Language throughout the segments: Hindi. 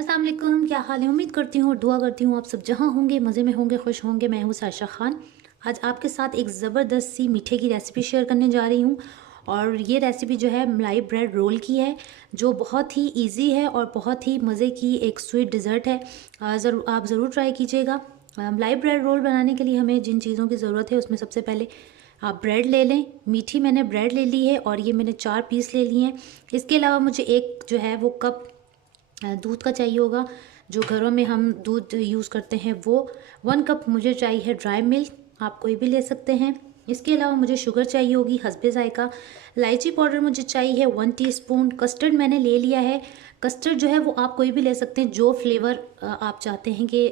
अस्सलाम वालेकुम, क्या हाल है। उम्मीद करती हूँ और दुआ करती हूँ आप सब जहाँ होंगे मज़े में होंगे, खुश होंगे। मैं हूँ सायशा ख़ान। आज आपके साथ एक ज़बरदस्त सी मीठे की रेसिपी शेयर करने जा रही हूँ। और ये रेसिपी जो है मलाई ब्रेड रोल की है, जो बहुत ही इजी है और बहुत ही मज़े की एक स्वीट डिज़र्ट है। आप ज़रूर ट्राई कीजिएगा। मलाई ब्रेड रोल बनाने के लिए हमें जिन चीज़ों की ज़रूरत है उसमें सबसे पहले आप ब्रेड ले लें। मीठी मैंने ब्रेड ले ली है और ये मैंने 4 पीस ले लिए हैं। इसके अलावा मुझे एक जो है वो कप दूध का चाहिए होगा, जो घरों में हम दूध यूज़ करते हैं वो। 1 कप मुझे चाहिए ड्राई मिल्क, आप कोई भी ले सकते हैं। इसके अलावा मुझे शुगर चाहिए होगी हस्बे ज़ायका। इलायची पाउडर मुझे चाहिए 1 टीस्पून। कस्टर्ड मैंने ले लिया है। कस्टर्ड जो है वो आप कोई भी ले सकते हैं, जो फ्लेवर आप चाहते हैं कि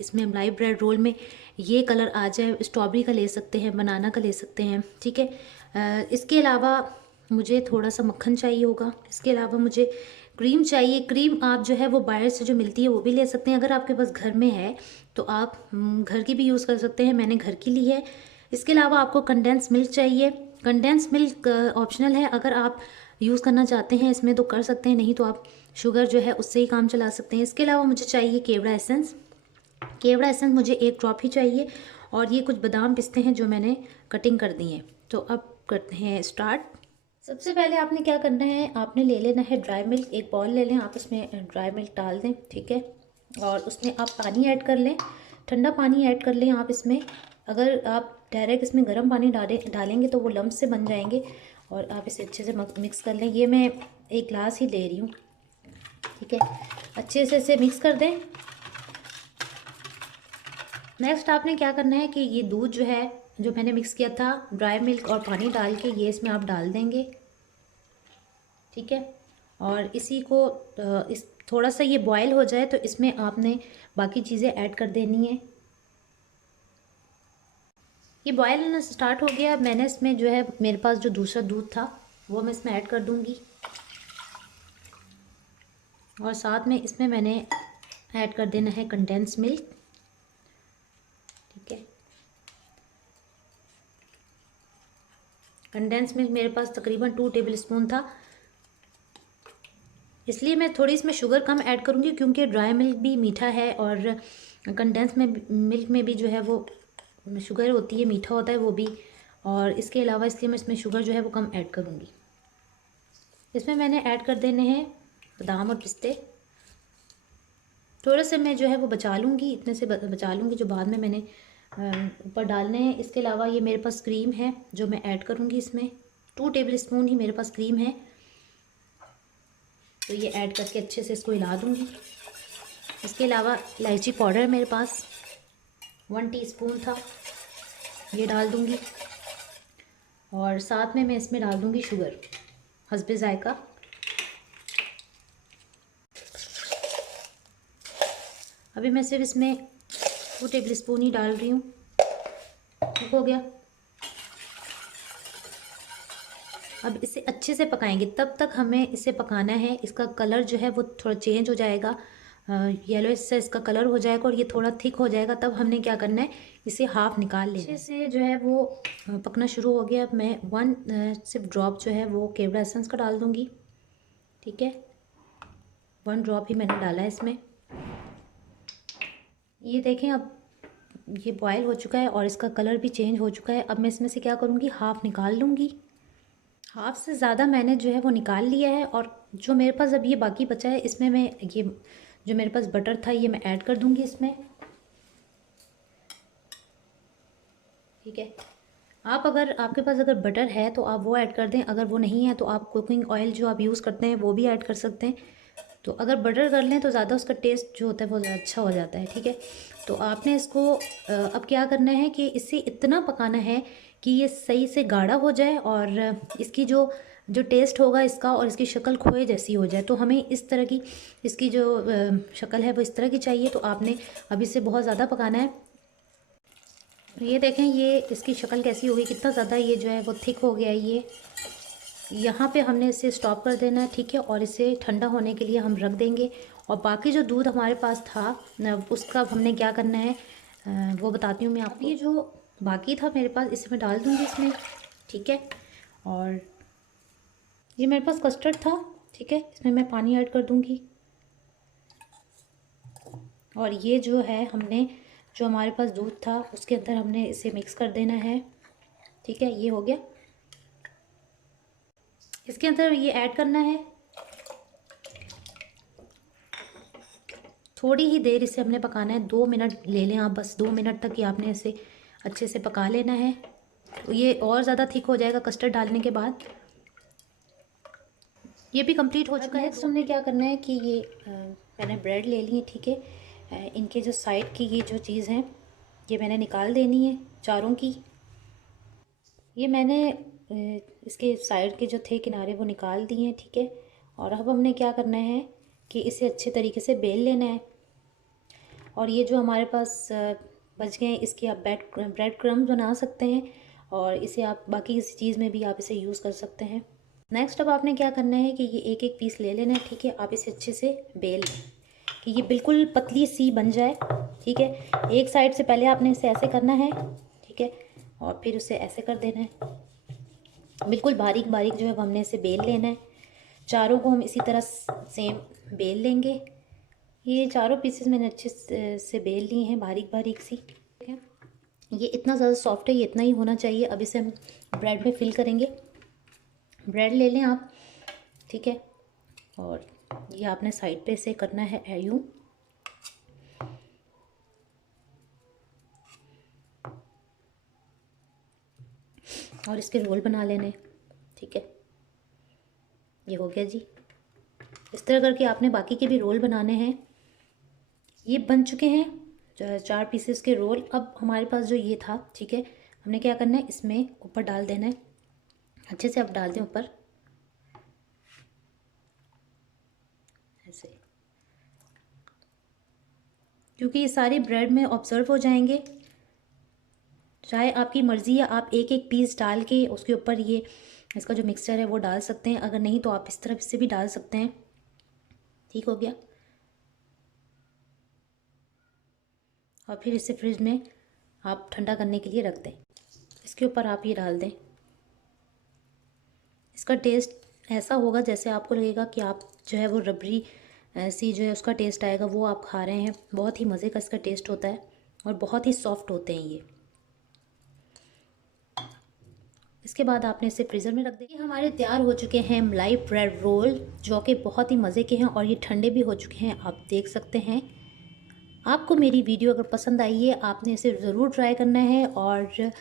इसमें मलाई ब्रेड रोल में ये कलर आ जाए। स्ट्रॉबेरी का ले सकते हैं, बनाना का ले सकते हैं, ठीक है। इसके अलावा मुझे थोड़ा सा मक्खन चाहिए होगा। इसके अलावा मुझे क्रीम चाहिए। क्रीम आप जो है वो बाहर से जो मिलती है वो भी ले सकते हैं, अगर आपके पास घर में है तो आप घर की भी यूज़ कर सकते हैं। मैंने घर की ली है। इसके अलावा आपको कंडेंस मिल्क चाहिए। कंडेंस मिल्क ऑप्शनल है, अगर आप यूज़ करना चाहते हैं इसमें तो कर सकते हैं, नहीं तो आप शुगर जो है उससे ही काम चला सकते हैं। इसके अलावा मुझे चाहिए केवड़ा एसेंस। केवड़ा एसेंस मुझे 1 ड्रॉप ही चाहिए। और ये कुछ बादाम पिस्ते हैं जो मैंने कटिंग कर दी हैं। तो अब करते हैं स्टार्ट। सबसे पहले आपने क्या करना है, आपने ले लेना है ड्राई मिल्क। एक बॉल ले लें, आप उसमें ड्राई मिल्क डाल दें, ठीक है। और उसमें आप पानी ऐड कर लें, ठंडा पानी ऐड कर लें आप इसमें। अगर आप डायरेक्ट इसमें गर्म पानी डालेंगे तो वो लम्प से बन जाएंगे। और आप इसे अच्छे से मिक्स कर लें। ये मैं 1 गिलास ही ले रही हूँ, ठीक है। अच्छे से इसे मिक्स कर दें। नेक्स्ट आपने क्या करना है कि ये दूध जो है, जो मैंने मिक्स किया था ड्राई मिल्क और पानी डाल के, ये इसमें आप डाल देंगे, ठीक है। और इसी को इस थोड़ा सा ये बॉयल हो जाए तो इसमें आपने बाकी चीज़ें ऐड कर देनी है। ये बॉयल होना स्टार्ट हो गया। मैंने इसमें जो है, मेरे पास जो दूसरा दूध था वो मैं इसमें ऐड कर दूंगी। और साथ में इसमें मैंने ऐड कर देना है कंडेंस मिल्क, ठीक है। कंडेंस मिल्क मेरे पास तकरीबन 2 टेबल स्पून था, इसलिए मैं थोड़ी इसमें शुगर कम ऐड करूँगी, क्योंकि ड्राई मिल्क भी मीठा है और कंडेंस में मिल्क में भी जो है वो शुगर होती है, मीठा होता है वो भी। और इसके अलावा इसलिए मैं इसमें शुगर जो है वो कम ऐड करूँगी। इसमें मैंने ऐड कर देने हैं बादाम और पिस्ते। थोड़े से मैं जो है वो बचा लूँगी, इतने से बचा लूँगी जो बाद में मैंने ऊपर डालने हैं। इसके अलावा ये मेरे पास क्रीम है जो मैं ऐड करूँगी इसमें। 2 टेबल स्पून ही मेरे पास क्रीम है, तो ये ऐड करके अच्छे से इसको हिला दूँगी। इसके अलावा इलायची पाउडर मेरे पास 1 टीस्पून था, ये डाल दूँगी। और साथ में मैं इसमें डाल दूँगी शुगर हस्बे ज़ायका। अभी मैं सिर्फ इसमें 2 टेबल स्पून ही डाल रही हूँ, ठीक हो गया। अब इसे अच्छे से पकाएंगे, तब तक हमें इसे पकाना है। इसका कलर जो है वो थोड़ा चेंज हो जाएगा, येलो से इसका कलर हो जाएगा और ये थोड़ा थिक हो जाएगा। तब हमने क्या करना है, इसे हाफ निकाल लेना है। अच्छे से जो है वो पकना शुरू हो गया। अब मैं 1 सिर्फ ड्रॉप जो है वो केवड़ा एसेंस का डाल दूँगी, ठीक है। 1 ड्रॉप ही मैंने डाला है इसमें। ये देखें, अब ये बॉयल हो चुका है और इसका कलर भी चेंज हो चुका है। अब मैं इसमें से क्या करूँगी, हाफ निकाल लूँगी। हाफ से ज़्यादा मैंने जो है वो निकाल लिया है। और जो मेरे पास अब ये बाकी बचा है, इसमें मैं ये जो मेरे पास बटर था ये मैं ऐड कर दूँगी इसमें, ठीक है। आप अगर आपके पास अगर बटर है तो आप वो ऐड कर दें, अगर वो नहीं है तो आप कुकिंग ऑयल जो आप यूज़ करते हैं वो भी ऐड कर सकते हैं। तो अगर बटर कर लें तो ज़्यादा उसका टेस्ट जो होता है वो अच्छा हो जाता है, ठीक है। तो आपने इसको अब क्या करना है कि इसे इतना पकाना है कि ये सही से गाढ़ा हो जाए और इसकी जो जो टेस्ट होगा इसका और इसकी शक्ल खोए जैसी हो जाए। तो हमें इस तरह की इसकी जो शक्ल है वो इस तरह की चाहिए। तो आपने अब इसे बहुत ज़्यादा पकाना है। ये देखें, ये इसकी शक्ल कैसी होगी, कितना ज़्यादा ये जो है वो थिक हो गया है। ये यहाँ पे हमने इसे स्टॉप कर देना है, ठीक है। और इसे ठंडा होने के लिए हम रख देंगे। और बाकी जो दूध हमारे पास था उसका हमने क्या करना है वो बताती हूँ मैं आपको। ये जो बाकी था मेरे पास इसे मैं डाल दूँगी इसमें, ठीक है। और ये मेरे पास कस्टर्ड था, ठीक है, इसमें मैं पानी ऐड कर दूँगी। और ये जो है हमने जो हमारे पास दूध था उसके अंदर हमने इसे मिक्स कर देना है। ठीक है, ये हो गया। इसके अंदर ये ऐड करना है। थोड़ी ही देर इसे हमने पकाना है, 2 मिनट ले लें आप, बस 2 मिनट तक ही आपने इसे अच्छे से पका लेना है। तो ये और ज़्यादा थिक हो जाएगा कस्टर्ड डालने के बाद। ये भी कंप्लीट हो चुका है। नेक्स्ट हमने क्या करना है कि ये मैंने ब्रेड ले ली है। ठीक है, इनके जो साइड की ये जो चीज़ है ये मैंने निकाल देनी है चारों की। ये मैंने इसके साइड के जो थे किनारे वो निकाल दिए हैं। ठीक है, और अब हमने क्या करना है कि इसे अच्छे तरीके से बेल लेना है। और ये जो हमारे पास बच गए हैं इसके आप ब्रेड क्रम्स बना सकते हैं, और इसे आप बाकी किसी चीज़ में भी आप इसे यूज़ कर सकते हैं। नेक्स्ट अब आपने क्या करना है कि ये एक एक पीस ले लेना है। ठीक है, आप इसे अच्छे से बेल लें कि ये बिल्कुल पतली सी बन जाए। ठीक है, एक साइड से पहले आपने इसे ऐसे करना है। ठीक है, और फिर उसे ऐसे कर देना है। बिल्कुल बारीक बारीक जो है हमने इसे बेल लेना है। चारों को हम इसी तरह सेम बेल लेंगे। ये चारों पीसेस मैंने अच्छे से बेल लिए हैं बारीक बारीक सी। ठीक है, ये इतना ज़्यादा सॉफ्ट है, ये इतना ही होना चाहिए। अब इसे हम ब्रेड में फिल करेंगे। ब्रेड ले लें आप। ठीक है, और ये आपने साइड पे से करना है यूँ। और इसके रोल बना लेने। ठीक है, ये हो गया जी। इस तरह करके आपने बाकी के भी रोल बनाने हैं। ये बन चुके हैं 4 पीसेस के रोल। अब हमारे पास जो ये था, ठीक है, हमने क्या करना है इसमें ऊपर डाल देना है। अच्छे से आप डाल दें ऊपर ऐसे, क्योंकि ये सारी ब्रेड में ऑब्जर्व हो जाएंगे। चाहे आपकी मर्ज़ी है, आप एक एक पीस डाल के उसके ऊपर ये इसका जो मिक्सचर है वो डाल सकते हैं। अगर नहीं तो आप इस तरफ से भी डाल सकते हैं। ठीक हो गया। और फिर इसे फ्रिज में आप ठंडा करने के लिए रख दें। इसके ऊपर आप ये डाल दें। इसका टेस्ट ऐसा होगा जैसे आपको लगेगा कि आप जो है वो रबड़ी सी जो है उसका टेस्ट आएगा, वो आप खा रहे हैं। बहुत ही मज़े का इसका टेस्ट होता है और बहुत ही सॉफ्ट होते हैं ये। इसके बाद आपने इसे फ्रीज़र में रख दिया। हमारे तैयार हो चुके हैं मलाई ब्रेड रोल, जो कि बहुत ही मज़े के हैं और ये ठंडे भी हो चुके हैं, आप देख सकते हैं। आपको मेरी वीडियो अगर पसंद आई है, आपने इसे ज़रूर ट्राई करना है, और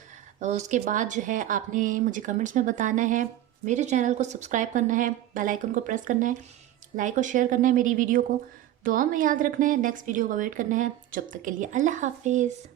उसके बाद जो है आपने मुझे कमेंट्स में बताना है। मेरे चैनल को सब्सक्राइब करना है, बेल आइकन को प्रेस करना है, लाइक और शेयर करना है मेरी वीडियो को। दुआ में याद रखना है, नेक्स्ट वीडियो का वेट करना है। जब तक के लिए अल्लाह हाफिज़।